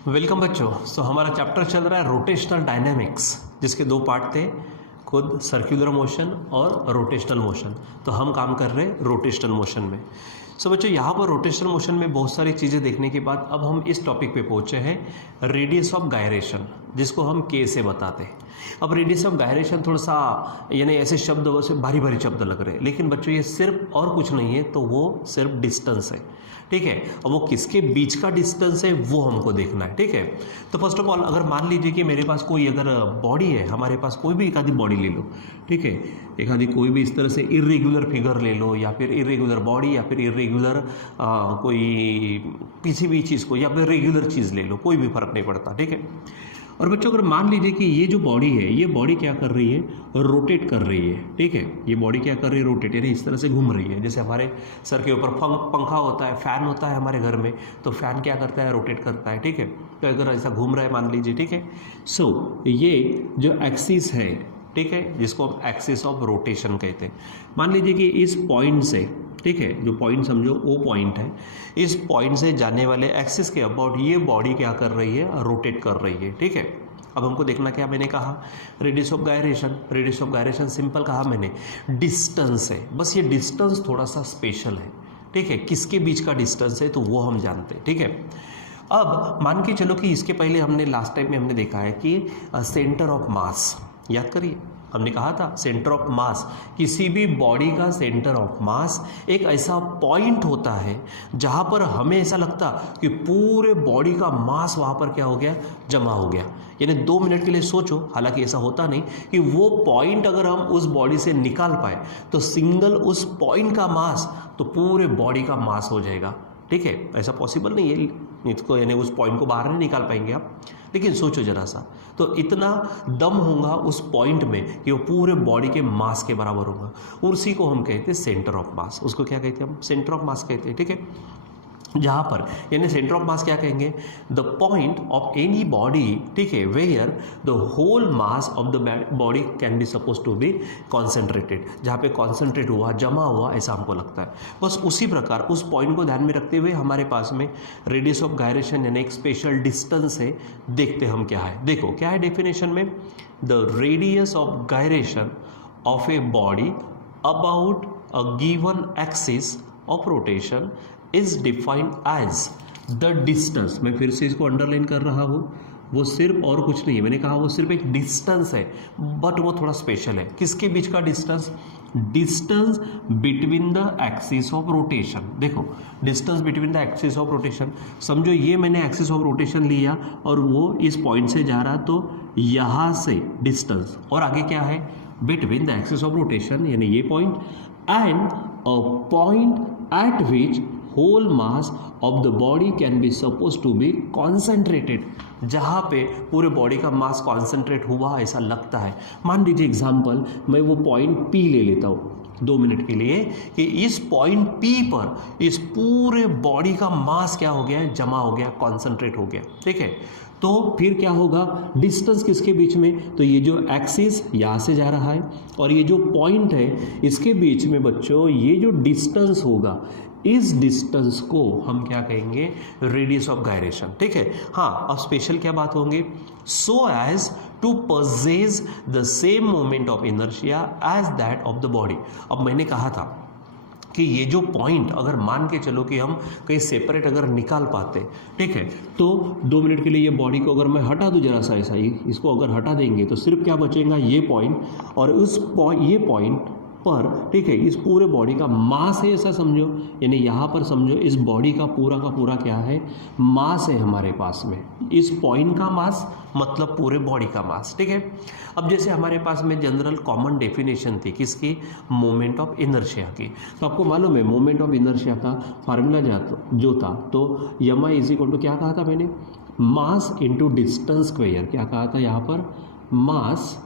Welcome बच्चों। हमारा chapter चल रहा है रोटेशनल डायनेमिक्स, जिसके दो पार्ट थे, खुद सर्कुलर मोशन और रोटेशनल मोशन। तो हम काम कर रहे हैं रोटेशनल मोशन में। बच्चों, यहाँ पर रोटेशनल मोशन में बहुत सारी चीज़ें देखने के बाद अब हम इस टॉपिक पे पहुँचे हैं, रेडियस ऑफ गायरेशन, जिसको हम के से बताते हैं। अब रेडियस ऑफ गायरेशन थोड़ा सा यानी ऐसे शब्द वैसे भारी भारी शब्द लग रहे हैं, लेकिन बच्चों ये सिर्फ और कुछ नहीं है, तो वो सिर्फ डिस्टेंस है। ठीक है, अब वो किसके बीच का डिस्टेंस है वो हमको देखना है। ठीक है, तो फर्स्ट ऑफ ऑल अगर मान लीजिए कि मेरे पास कोई अगर बॉडी है, हमारे पास कोई भी एक आधी बॉडी ले लो। ठीक है, एक आधी कोई भी इस तरह से इर्रेगुलर फिगर ले लो, या फिर इर्रेगुलर बॉडी, या फिर इर्रेगुलर कोई किसी भी चीज़ को, या फिर रेगुलर चीज़ ले लो, कोई भी फर्क नहीं पड़ता। ठीक है, और बच्चों अगर मान लीजिए कि ये जो बॉडी है, ये बॉडी क्या कर रही है, रोटेट कर रही है। ठीक है, ये बॉडी क्या कर रही है, रोटेट, यानी इस तरह से घूम रही है। जैसे हमारे सर के ऊपर पंखा होता है, फैन होता है हमारे घर में, तो फैन क्या करता है, रोटेट करता है। ठीक है, तो अगर ऐसा घूम रहा है मान लीजिए। ठीक है, ये जो एक्सिस है, ठीक है, जिसको हम एक्सिस ऑफ रोटेशन कहते हैं। मान लीजिए कि इस पॉइंट से, ठीक है, जो पॉइंट समझो ओ पॉइंट है, इस पॉइंट से जाने वाले एक्सिस के अबाउट ये बॉडी क्या कर रही है, रोटेट कर रही है। ठीक है, अब हमको देखना क्या, मैंने कहा radius of gyration. Radius of gyration simple कहा मैंने, डिस्टेंस है, बस ये डिस्टेंस थोड़ा सा स्पेशल है। ठीक है, किसके बीच का डिस्टेंस है तो वो हम जानते हैं। ठीक है, अब मान के चलो कि इसके पहले हमने लास्ट टाइम में हमने देखा है कि सेंटर ऑफ मास, याद करिए हमने कहा था सेंटर ऑफ मास, किसी भी बॉडी का सेंटर ऑफ मास एक ऐसा पॉइंट होता है जहाँ पर हमें ऐसा लगता कि पूरे बॉडी का मास वहाँ पर क्या हो गया, जमा हो गया। यानी 2 मिनट के लिए सोचो, हालांकि ऐसा होता नहीं, कि वो पॉइंट अगर हम उस बॉडी से निकाल पाए तो सिंगल उस पॉइंट का मास तो पूरे बॉडी का मास हो जाएगा। ठीक है, ऐसा पॉसिबल नहीं है, इसको यानी उस पॉइंट को बाहर नहीं निकाल पाएंगे आप, लेकिन सोचो जरा सा, तो इतना दम होगा उस पॉइंट में कि वो पूरे बॉडी के मास के बराबर होगा, और उसी को हम कहते हैं सेंटर ऑफ मास। उसको क्या कहते हैं हम, सेंटर ऑफ मास कहते हैं। ठीक है, जहाँ पर यानी सेंटर ऑफ मास क्या कहेंगे, the point of any body, ठीक है, where the whole mass of the body can be suppose to be concentrated, जहाँ पे कॉन्सेंट्रेट हुआ, जमा हुआ, ऐसा हमको लगता है। बस उसी प्रकार उस पॉइंट को ध्यान में रखते हुए हमारे पास में रेडियस ऑफ गायरेशन यानी एक स्पेशल डिस्टेंस है। देखते हम क्या है, देखो क्या है डेफिनेशन में, the radius of gyration of a body about a given axis of rotation is defined as the distance. मैं फिर से इसको अंडरलाइन कर रहा हूँ, वो सिर्फ और कुछ नहीं है, मैंने कहा वो सिर्फ एक डिस्टेंस है, बट वो थोड़ा स्पेशल है। किसके बीच का distance, distance between the axis of rotation. देखो distance between the axis of rotation, समझो ये मैंने एक्सिस ऑफ रोटेशन लिया और वो इस पॉइंट से जा रहा, तो यहाँ से डिस्टेंस, और आगे क्या है, between the axis of rotation यानी ये point, and a point at which whole mass of the body can be suppose to be concentrated, जहाँ पे पूरे बॉडी का मास कॉन्सेंट्रेट हुआ ऐसा लगता है। मान लीजिए एग्जाम्पल, मैं वो पॉइंट पी ले लेता हूँ 2 मिनट के लिए, कि इस पॉइंट पी पर इस पूरे बॉडी का मास क्या हो गया है, जमा हो गया, कॉन्सेंट्रेट हो गया। ठीक है, तो फिर क्या होगा, डिस्टेंस किसके बीच में, तो ये जो एक्सिस यहाँ से जा रहा है और ये जो पॉइंट है इसके बीच में बच्चों ये जो डिस्टेंस होगा, इस डिस्टेंस को हम क्या कहेंगे, रेडियस ऑफ गायरेशन। ठीक है, हाँ अब स्पेशल क्या बात होंगे, so as to possess the same moment of inertia as that of the body. अब मैंने कहा था कि ये जो पॉइंट अगर मान के चलो कि हम कहीं सेपरेट अगर निकाल पाते, ठीक है, तो 2 मिनट के लिए ये बॉडी को अगर मैं हटा दूं जरा सा ऐसा ही, इसको अगर हटा देंगे तो सिर्फ क्या बचेगा, ये पॉइंट, और ये पॉइंट पर, ठीक है, इस पूरे बॉडी का मास है ऐसा समझो, यानी यहाँ पर समझो इस बॉडी का पूरा क्या है, मास है हमारे पास में, इस पॉइंट का मास मतलब पूरे बॉडी का मास। ठीक है, अब जैसे हमारे पास में जनरल कॉमन डेफिनेशन थी किसकी, मोमेंट ऑफ इनर्शिया की, तो आपको मालूम है मोमेंट ऑफ इनर्शिया का फार्मूला जो था, तो यमा इज इक्वल टू क्या कहा था मैंने, मास इंटू डिस्टेंस स्क्वायर। क्या कहा था यहाँ पर, मास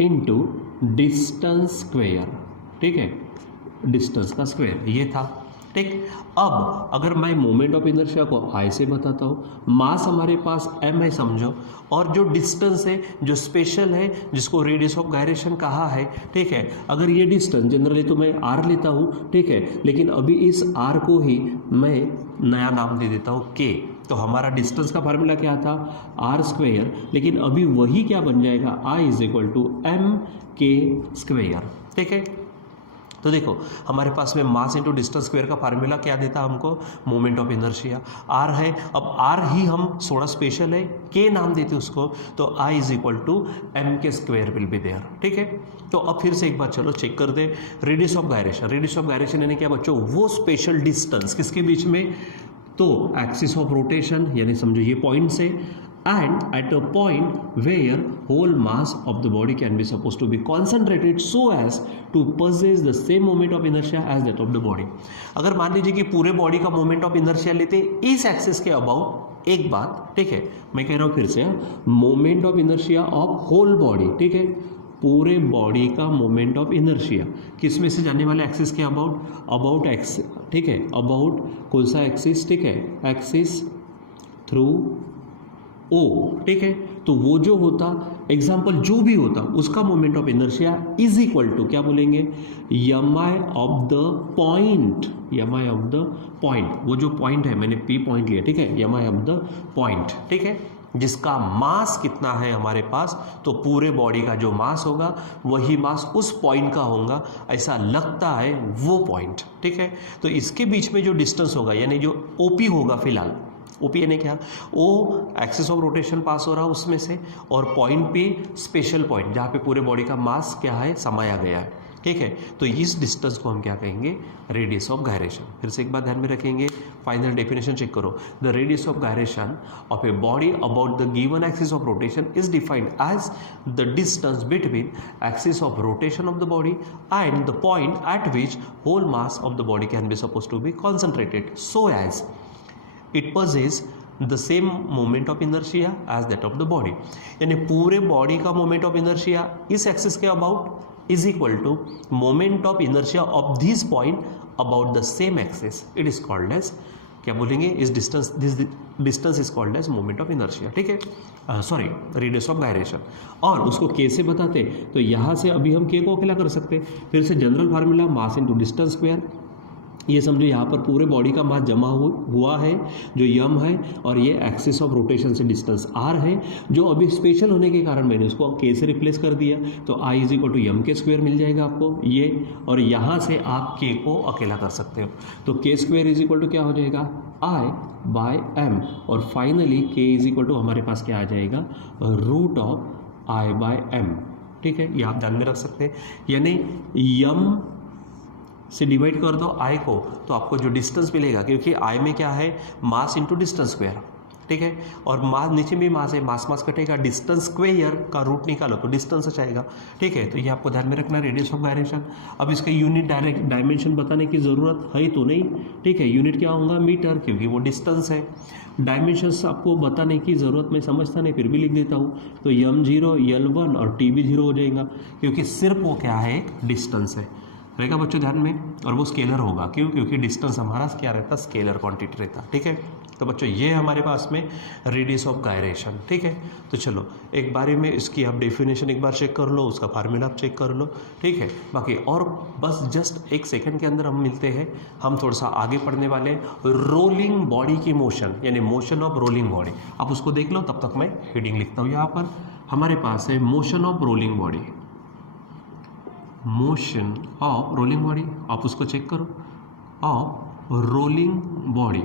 इंटू डिस्टेंस स्क्वायर। ठीक है, डिस्टेंस का स्क्वायर ये था। ठीक। अब अगर मैं मोमेंट ऑफ इनर्शिया को I से बताता हूँ, मास हमारे पास m है समझो, और जो डिस्टेंस है जो स्पेशल है जिसको रेडियस ऑफ गायरेशन कहा है, ठीक है। अगर ये डिस्टेंस जनरली तो मैं r लेता हूँ, ठीक है, लेकिन अभी इस r को ही मैं नया नाम दे देता हूँ k। तो हमारा डिस्टेंस का फार्मूला क्या था, r², लेकिन अभी वही क्या बन जाएगा, I = mk², ठीक है। तो देखो हमारे पास में मास इंटू डिस्टेंस स्क्वायर का फार्मूला क्या देता हमको, मोमेंट ऑफ इनर्शिया r है। अब r ही हम थोड़ा स्पेशल है, k नाम देते उसको, तो I = mk² will be there, ठीक है। तो अब फिर से एक बार चलो चेक कर दे, radius of gyration, radius of gyration यानी क्या बच्चों, वो स्पेशल डिस्टेंस किसके बीच में, तो एक्सिस ऑफ रोटेशन यानी समझो ये पॉइंट से, and at a point where whole mass of the body can be supposed to be concentrated so as to possess the same moment of inertia as that of the body। अगर मान लीजिए कि पूरे body का moment of inertia लेते इस axis के about, एक बात, ठीक है, मैं कह रहा हूँ फिर से, moment of inertia of whole body, ठीक है, पूरे बॉडी का मोमेंट ऑफ इनर्शिया किस में से जाने वाला, एक्सिस के अबाउट, अबाउट एक्स, ठीक है, अबाउट कौन सा एक्सिस, ठीक है, एक्सिस थ्रू O, ठीक है। तो वो जो होता एग्जाम्पल जो भी होता उसका moment of inertia is equal to क्या बोलेंगे, mi of the point, mi of the point, वो जो पॉइंट है मैंने P पॉइंट लिया, ठीक है, mi ऑफ द पॉइंट, ठीक है, जिसका मास कितना है हमारे पास, तो पूरे बॉडी का जो मास होगा वही मास उस पॉइंट का होगा, ऐसा लगता है वो पॉइंट, ठीक है। तो इसके बीच में जो डिस्टेंस होगा यानी जो OP होगा, फिलहाल OP यानी क्या, ओ एक्सिस ऑफ रोटेशन पास हो रहा है उसमें से, और पॉइंट पे स्पेशल पॉइंट जहाँ पे पूरे बॉडी का मास क्या है, समाया गया है, ठीक है। तो इस डिस्टेंस को हम क्या कहेंगे, रेडियस ऑफ गायरेशन। फिर से एक बात ध्यान में रखेंगे, फाइनल डेफिनेशन चेक करो, the radius of gyration of a body about the given axis of rotation is defined as the distance between axis of rotation of the body and the point at which whole mass of the body can be suppose to be concentrated so as it possess the same moment of inertia as that of the body। यानी पूरे body का moment of inertia इस axis के about is equal to moment of inertia of this point about the same axis, it is called as क्या बोलेंगे, इस distance, this distance is called as moment of inertia, ठीक है, sorry radius of gyration. और उसको के से बताते तो यहाँ से अभी हम के को अकेला कर सकते, फिर से general formula mass into distance square, ये समझो यहाँ पर पूरे बॉडी का मास जमा हुआ है जो यम है, और ये एक्सिस ऑफ रोटेशन से डिस्टेंस आर है, जो अभी स्पेशल होने के कारण मैंने उसको के से रिप्लेस कर दिया, तो I = mk² मिल जाएगा आपको ये, और यहाँ से आप के को अकेला कर सकते हो, तो k² = क्या हो जाएगा, I/m, और फाइनली k हमारे पास क्या आ जाएगा, √I/m, ठीक है, ये आप ध्यान में रख सकते हैं। यानी यम से डिवाइड कर दो I को, तो आपको जो डिस्टेंस मिलेगा, क्योंकि I में क्या है, मास इंटू डिस्टेंस स्क्वायर, ठीक है, और मास नीचे भी मास है, मास कटेगा, डिस्टेंस स्क्वायर का रूट निकालो तो डिस्टेंस आएगा, ठीक है। तो ये आपको ध्यान में रखना, रेडियस ऑफ गायरेशन। अब इसका यूनिट डायरेक्ट डायमेंशन बताने की ज़रूरत है तो नहीं, ठीक है, यूनिट क्या होगा, मीटर, क्योंकि वो डिस्टेंस है। डायमेंशंस आपको बताने की ज़रूरत मैं समझता नहीं, फिर भी लिख देता हूँ, तो m0 L1 और t भी 0 हो जाएगा, क्योंकि सिर्फ वो क्या है, एक डिस्टेंस है, रहेगा बच्चों ध्यान में, और वो स्केलर होगा, क्यों, क्योंकि डिस्टेंस हमारा क्या रहता, स्केलर क्वांटिटी रहता, ठीक है। तो बच्चों ये हमारे पास में रेडियस ऑफ गायरेशन, ठीक है। तो चलो एक बारी में इसकी आप डेफिनेशन एक बार चेक कर लो, उसका फार्मूला आप चेक कर लो, ठीक है। बाकी और बस जस्ट एक सेकंड के अंदर हम मिलते हैं, हम थोड़ा सा आगे पढ़ने वाले रोलिंग बॉडी की मोशन, यानी मोशन ऑफ रोलिंग बॉडी, आप उसको देख लो, तब तक मैं हेडिंग लिखता हूँ। यहाँ पर हमारे पास है motion of rolling body, motion of rolling body, आप उसको चेक करो, ऑफ रोलिंग बॉडी,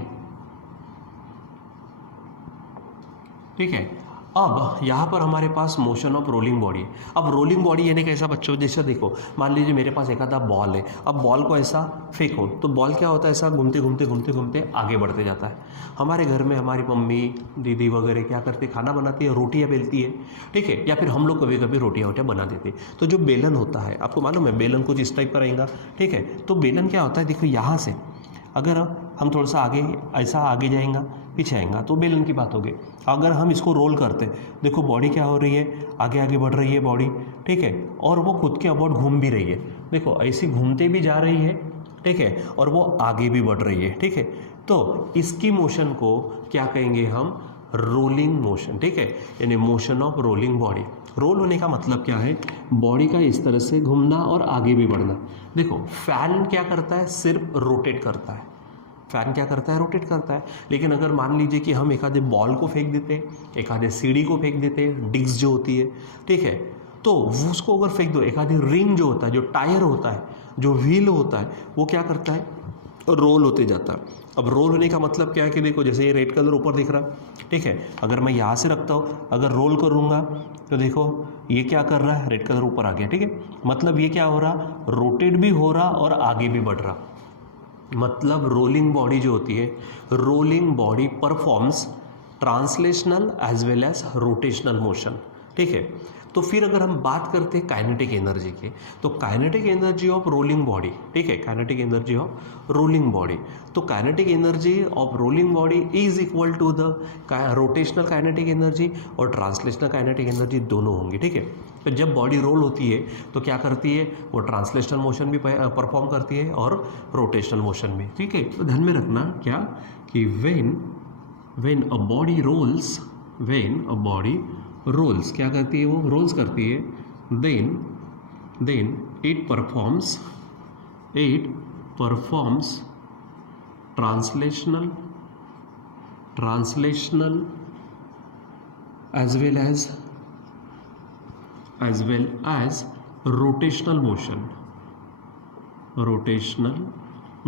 ठीक है। अब यहाँ पर हमारे पास मोशन ऑफ रोलिंग बॉडी। अब रोलिंग बॉडी यानी कैसा बच्चों, जैसे देखो मान लीजिए मेरे पास एक आधा बॉल है, अब बॉल को ऐसा फेंको तो बॉल क्या होता है, ऐसा घूमते घूमते घूमते घूमते आगे बढ़ते जाता है। हमारे घर में हमारी मम्मी दीदी वगैरह क्या करती है, खाना बनाती है, रोटियाँ बेलती है, ठीक है, या फिर हम लोग कभी कभी रोटियाँ बना देते हैं। तो जो बेलन होता है, आपको मालूम है बेलन कुछ इस टाइप का रहेगा, ठीक है। तो बेलन क्या होता है, देखो यहाँ से अगर हम थोड़ा सा आगे ऐसा आगे जाएंगे पीछे आएगा तो बेलन की बात होगी। अगर हम इसको रोल करते, देखो बॉडी क्या हो रही है, आगे आगे बढ़ रही है बॉडी, ठीक है, और वो खुद के अबाउट घूम भी रही है, देखो ऐसी घूमते भी जा रही है, ठीक है, और वो आगे भी बढ़ रही है, ठीक है। तो इसकी मोशन को क्या कहेंगे हम, रोलिंग मोशन, ठीक है, यानी motion of rolling body. Roll होने का मतलब क्या है, बॉडी का इस तरह से घूमना और आगे भी बढ़ना। देखो फैन क्या करता है, सिर्फ रोटेट करता है, फैन क्या करता है, रोटेट करता है। लेकिन अगर मान लीजिए कि हम एक आधे बॉल को फेंक देते, एक आधे सीढ़ी को फेंक देते, डिस्क जो होती है, ठीक है, तो उसको अगर फेंक दो, एक आधे रिंग जो होता है, जो टायर होता है, जो व्हील होता है, वो क्या करता है, रोल होते जाता है। अब रोल होने का मतलब क्या है कि देखो जैसे ये रेड कलर ऊपर दिख रहा, ठीक है, अगर मैं यहाँ से रखता हूँ, अगर रोल करूँगा तो देखो ये क्या कर रहा है, रेड कलर ऊपर आ गया, ठीक है, मतलब ये क्या हो रहा, रोटेट भी हो रहा और आगे भी बढ़ रहा। मतलब रोलिंग बॉडी जो होती है, rolling body performs translational as well as rotational motion, ठीक है। तो फिर अगर हम बात करते हैं काइनेटिक एनर्जी की, तो kinetic energy of rolling body, ठीक है, kinetic energy of rolling body, तो kinetic energy of rolling body is equal to the rotational kinetic energy और ट्रांसलेशनल काइनेटिक एनर्जी दोनों होंगी, ठीक है। तो जब बॉडी रोल होती है तो क्या करती है, वो ट्रांसलेशनल मोशन भी परफॉर्म करती है और रोटेशनल मोशन भी, ठीक है। तो ध्यान में रखना क्या कि when a body rolls, when a body rolls क्या करती है, वो रोल्स करती है, then it performs translational as well as rotational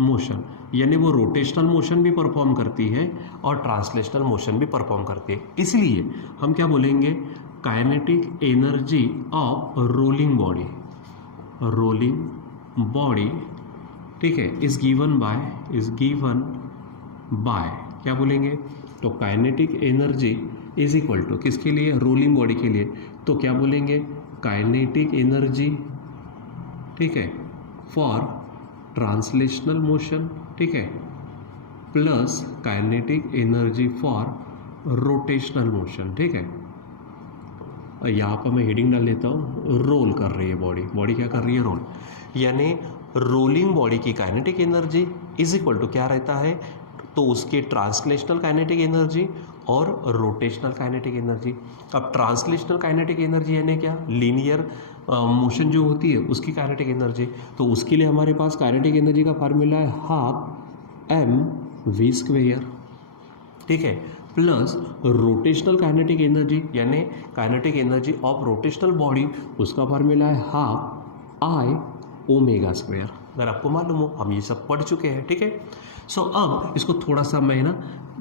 motion, यानी वो रोटेशनल मोशन भी परफॉर्म करती है और ट्रांसलेशनल मोशन भी परफॉर्म करती है। इसलिए हम क्या बोलेंगे, kinetic energy of rolling body, ठीक है, इज गिवन बाय क्या बोलेंगे, तो kinetic energy is equal to किसके लिए, रोलिंग बॉडी के लिए, तो क्या बोलेंगे, काइनेटिक एनर्जी, ठीक है, फॉर ट्रांसलेशनल मोशन, ठीक है, plus kinetic energy for rotational motion, ठीक है। यहाँ पर मैं हेडिंग डाल देता हूँ, रोल कर रही है बॉडी क्या कर रही है, रोल, यानी रोलिंग बॉडी की kinetic energy is equal to क्या रहता है, तो उसके ट्रांसलेशनल काइनेटिक एनर्जी और रोटेशनल काइनेटिक एनर्जी। अब ट्रांसलेशनल काइनेटिक एनर्जी यानी क्या, लीनियर मोशन जो होती है उसकी काइनेटिक एनर्जी, तो उसके लिए हमारे पास काइनेटिक एनर्जी का फार्मूला है हाफ mv², ठीक है, प्लस रोटेशनल काइनेटिक एनर्जी यानी kinetic energy of rotational body, उसका फार्मूला है हाफ I⍵²। अगर आपको मालूम हो, हम ये सब पढ़ चुके हैं, ठीक है। सो अब इसको थोड़ा सा मैं ना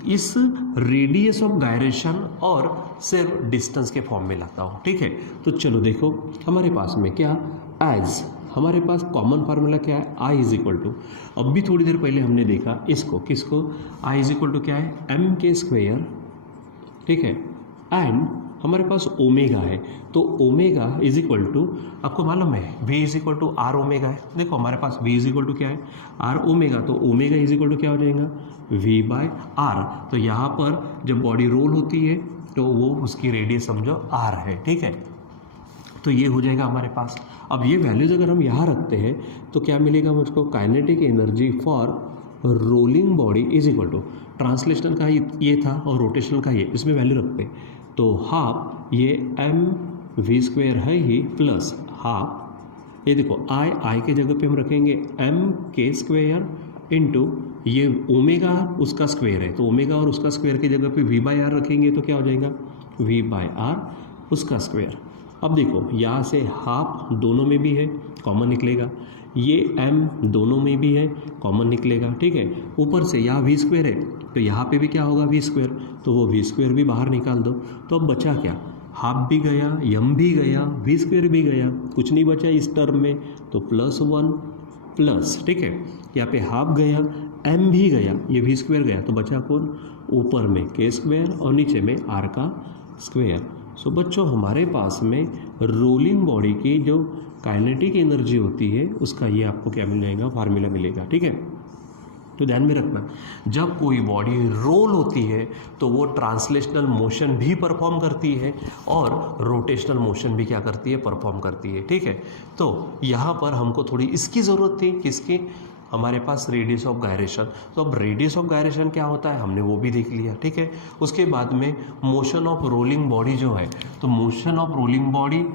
इस रेडियस ऑफ गायरेशन और सिर्फ डिस्टेंस के फॉर्म में लाता हूँ, ठीक है। तो चलो देखो हमारे पास में क्या, एज हमारे पास कॉमन फार्मूला क्या है, I इज इक्वल टू, अब भी थोड़ी देर पहले हमने देखा इसको, किसको, I इज इक्वल टू क्या है, mk², ठीक है, एंड हमारे पास ओमेगा है, तो ओमेगा इज इक्वल टू, आपको मालूम है v is equal to R omega है। देखो हमारे पास v इज इक्वल टू क्या है, आर ओमेगा, तो ओमेगा इज इक्वल टू क्या हो जाएगा, v/r। तो यहाँ पर जब बॉडी रोल होती है तो वो उसकी रेडियस समझो r है, ठीक है। तो ये हो जाएगा हमारे पास। अब ये वैल्यूज अगर हम यहाँ रखते हैं तो क्या मिलेगा मुझको, kinetic energy for rolling body is equal to, translational का ये था और रोटेशनल का ये, इसमें वैल्यू रखते हैं, तो हाफ ये mv² है ही, प्लस हाफ ये देखो I के जगह पे हम रखेंगे mk² इंटू ये ओमेगा उसका स्क्वायर है, तो ओमेगा और उसका स्क्वायर की जगह पे v/r रखेंगे तो क्या हो जाएगा, v/r उसका स्क्वायर। अब देखो यहाँ से हाफ दोनों में भी है, कॉमन निकलेगा, ये m दोनों में भी है, कॉमन निकलेगा, ठीक है। ऊपर से यहाँ v² है तो यहाँ पे भी क्या होगा, v², तो वो v² भी बाहर निकाल दो, तो अब बचा क्या, हाफ भी गया, m भी गया, v² भी गया, कुछ नहीं बचा इस टर्म में, तो +1 प्लस, ठीक है, यहाँ पे हाफ गया, m भी गया, ये v² गया, तो बचा कौन, ऊपर में k² और नीचे में r का स्क्वायर। सो बच्चों हमारे पास में रोलिंग बॉडी की जो काइनेटिक एनर्जी होती है उसका ये आपको क्या मिल जाएगा, फार्मूला मिलेगा, ठीक है। तो ध्यान में रखना, जब कोई बॉडी रोल होती है तो वो ट्रांसलेशनल मोशन भी परफॉर्म करती है और रोटेशनल मोशन भी क्या करती है, परफॉर्म करती है, ठीक है। तो यहाँ पर हमको थोड़ी इसकी ज़रूरत थी, किसकी, हमारे पास रेडियस ऑफ गायरेशन। तो अब रेडियस ऑफ गायरेशन क्या होता है हमने वो भी देख लिया, ठीक है। उसके बाद में मोशन ऑफ रोलिंग बॉडी जो है, तो मोशन ऑफ रोलिंग बॉडी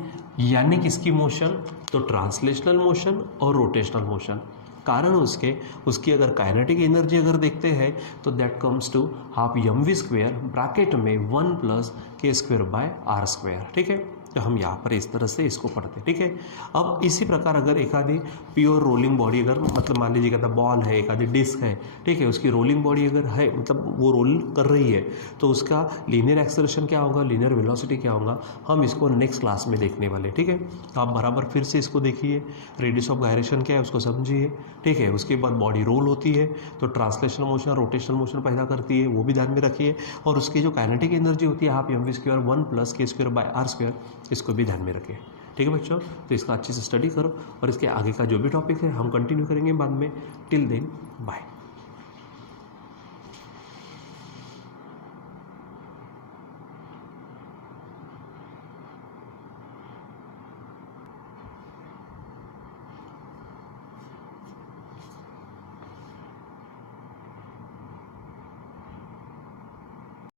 यानी किसकी मोशन, तो ट्रांसलेशनल मोशन और रोटेशनल मोशन। कारण उसकी अगर काइनेटिक एनर्जी अगर देखते हैं तो that comes to half mv² bracket में 1 + k² r², ठीक है। तो हम यहाँ पर इस तरह से इसको पढ़ते हैं, ठीक है। अब इसी प्रकार अगर एक आधी प्योर रोलिंग बॉडी अगर मतलब मान लीजिए कहता बॉल है, एक आधी डिस्क है, ठीक है, उसकी रोलिंग बॉडी अगर है मतलब वो रोल कर रही है तो उसका लीनियर एक्सेलरेशन क्या होगा, लीनियर वेलोसिटी क्या होगा, हम इसको नेक्स्ट क्लास में देखने वाले, ठीक है। तो आप बराबर फिर से इसको देखिए, रेडियस ऑफ गायरेशन क्या है उसको समझिए, ठीक है। उसके बाद बॉडी रोल होती है तो ट्रांसलेशनल मोशन रोटेशनल मोशन पैदा करती है, वो भी ध्यान में रखिए। और उसकी जो काइनेटिक एनर्जी होती है हाफ mv² 1 + k²/r², इसको भी ध्यान में रखें, ठीक है बच्चों। तो इसका अच्छे से स्टडी करो और इसके आगे का जो भी टॉपिक है हम कंटिन्यू करेंगे बाद में। Till then bye.